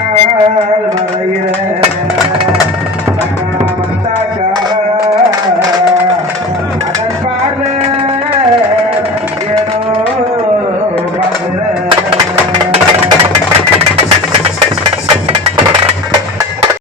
লাল মারা